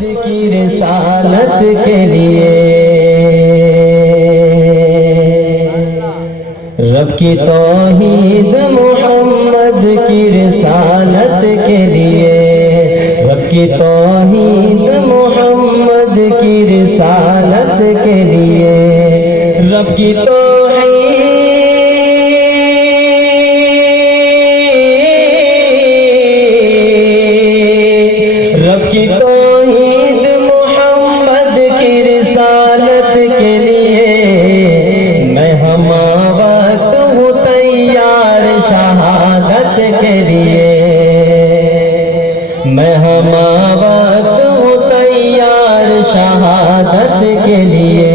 کی رسالت کے لیے، رب کی توحید محمد کی رسالت کے لیے، رب کی توحید محمد کی رسالت کے لیے، رب کی توحید محمد کی رسالت کے لیے، میں ہم وقت ہوں تیار شہادت کے لیے، میں ہم وقت ہوں تیار شہادت کے لیے،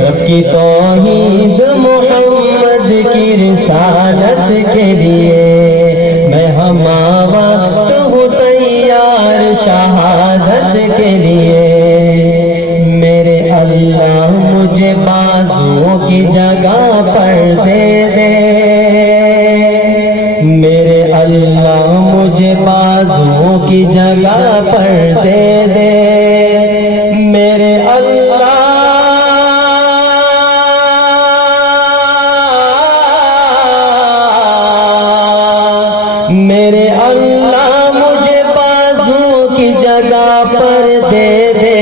رب کی توحید محمد کی رسالت کے لیے، میں ہم وقت ہوں تیار شہادت کے لیے۔ میرے اللہ مجھے بازوؤں کی جگہ پر دے دے، میرے اللہ مجھے بازوؤں کی جگہ پر دے دے، میرے اللہ میرے اللہ مجھے بازو کی جگہ پر دے دے،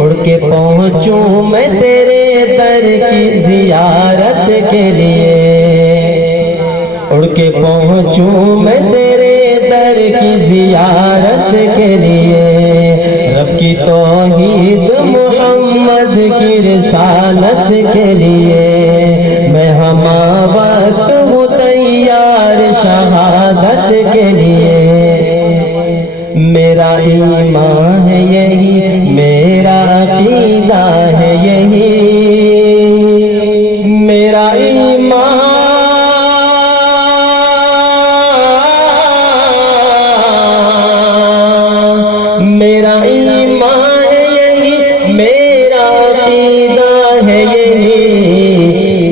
اڑ کے پہنچوں میں تیرے در کی زیارت کے لیے، اڑ کے پہنچوں میں تیرے در کی زیارت کے لیے، رب کی توحید محمد کی رسالت کے لیے، میں ہم وقت ہوں تیار شہادت کے لیے۔ میرا ایمان ہے یہی، میرا عقیدہ ہے یہی، میرا ایمان ہے یہی، میرا عقیدہ ہے یہی،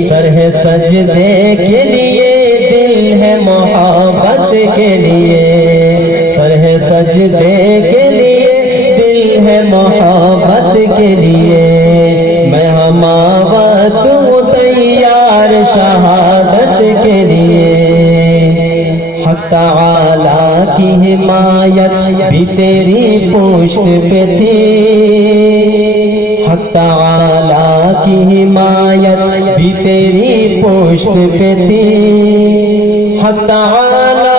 سر ہے سجدے کے لیے، دل ہے محبت کے لیے، سر ہے سجدے کے لیے، دل ہے محبت کے لیے، میں ہم وقت ہوں تیار شہادت کے لیے۔ حق تعالیٰ کی حمایت بھی تیری پشت پہ تھی، حق تعالیٰ کی حمایت بھی تیری پشت پہ تھی، حق تعالیٰ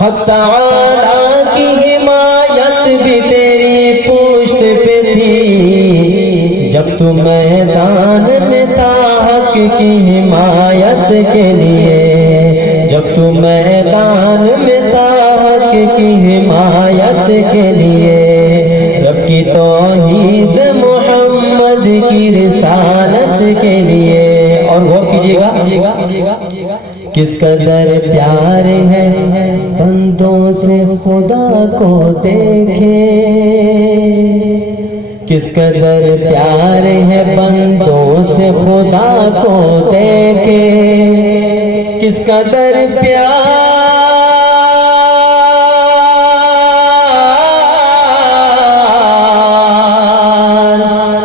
حق تعالیٰ کی حمایت بھی تیری پشت پہ تھی، جب تو میدان میں تھا حق کی حمایت کے لیے، جب تو میدان میں تھا حق کی حمایت کے لیے، رب کی توحید محمد کی رسالت کے لیے۔ اور غور کیجیے گا کس قدر پیار ہے بندوں سے خدا کو دیکھے، کس قدر پیار ہے بندوں سے خدا کو دیکھے، کس قدر پیار،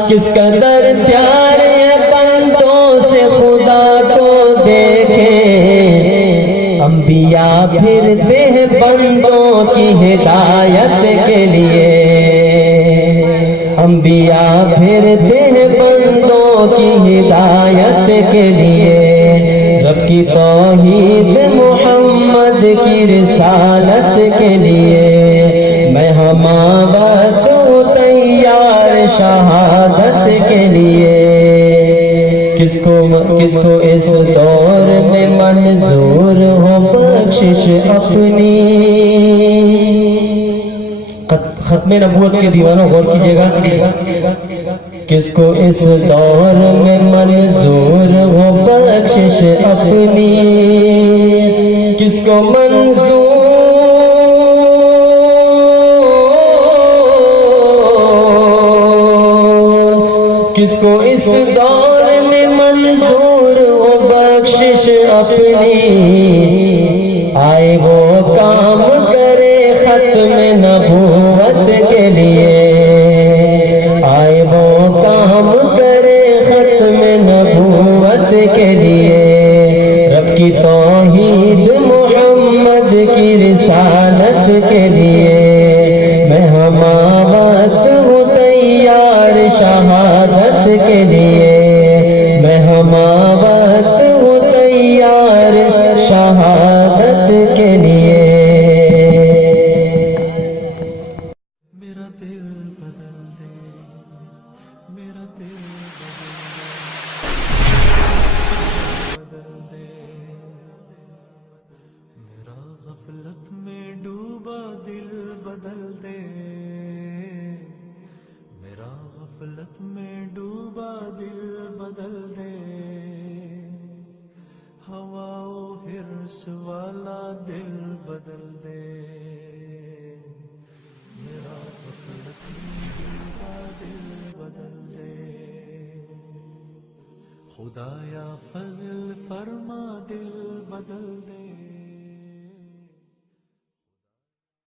کس قدر پیار ہے بندوں سے خدا کو دیکھے، انبیاء پھرتے ہیں بندوں کی ہدایت کے لیے، انبیاء پھرتے ہیں بندوں کی ہدایت کے لیے، رب کی توحید محمد کی رسالت کے لیے، میں ہم وقت ہوں تیار شہادت کے لیے۔ کس کو اس دور میں منظور ہو بخشش اپنی، ختم نبوت کے دیوانوں غور کیجیے گا، کس کو اس دور میں منظور ہو بخشش اپنی، کس کو منظور کس کو اس دور میں منظور ہو بخشش اپنی آئے وہ کام کرے ختم نبوت کے لیے آئے وہ کام کرے ختم نبوت کے لیے رب کی توحید محمد کی رسالت کے لیے میں ہماوت ہوں تیار شہادت کے لیے میں ہماوت ہوں تیار شہادت کے لیے میرا دل بدل دے میرا دل بدل دے میرا غفلت میں ڈوبا دل بدل دے میرا غفلت میں ڈوبا دل بدل دے ہوا و حرص والا دل بدل دے میرا غفلت میں ڈوبا دل بدل دے خدایا فضل فرما دل بدل دے